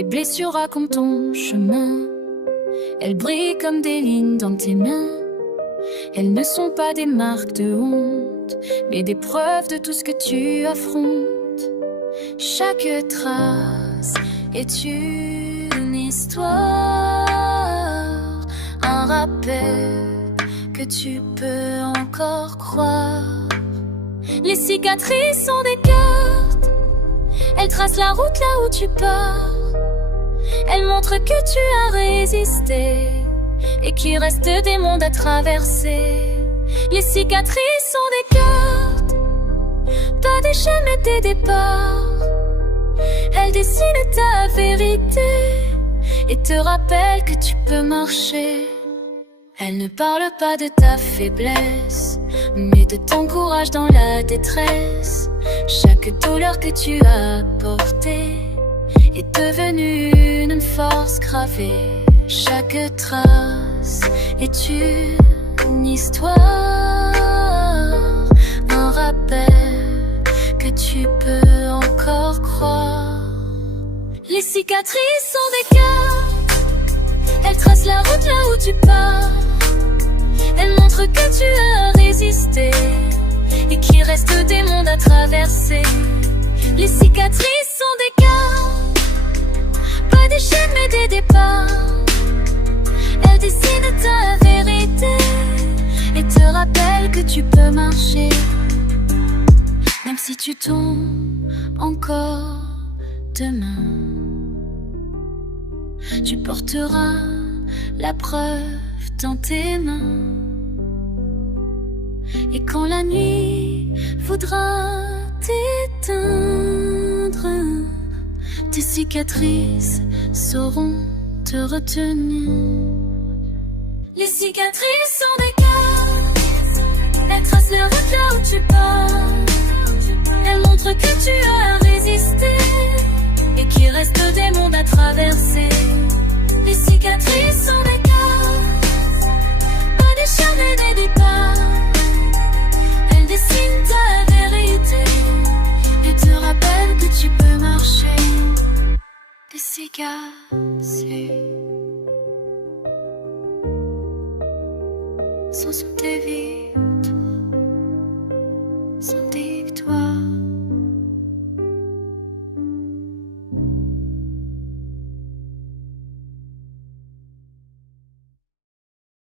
Tes blessures racontent ton chemin. Elles brillent comme des lignes dans tes mains. Elles ne sont pas des marques de honte, mais des preuves de tout ce que tu affrontes. Chaque trace est une histoire, un rappel que tu peux encore croire. Les cicatrices sont des cartes, elles tracent la route là où tu pars. Elles montrent que tu as résisté et qu'il reste des mondes à traverser. Les cicatrices sont des cartes, pas des chaînes mais des départs. Elles dessinent ta vérité et te rappellent que tu peux marcher. Elles ne parlent pas de ta faiblesse, mais de ton courage dans la détresse. Chaque douleur que tu as portée est devenue une force gravée. Chaque trace est une histoire, un rappel que tu peux encore croire. Les cicatrices sont des cartes, elles tracent la route là où tu pars. Elles montrent que tu as résisté et qu'il reste des mondes à traverser. Les cicatrices sont des cartes, pas des chaînes mais des départs. Elles dessinent ta vérité et te rappellent que tu peux marcher. Même si tu tombes encore demain, tu porteras la preuve dans tes mains. Et quand la nuit voudra t'éteindre, tes cicatrices sauront te retenir. Les cicatrices sont des cartes, elles tracent la route là où tu pars. Elles montrent que tu as résisté et qu'il reste des mondes à traverser. Les cicatrices sont des cartes, pas des chaînes mais des départs. Elles dessinent ta vérité et te rappellent que tu peux marcher. Des cicatrices, ce sont tes vies.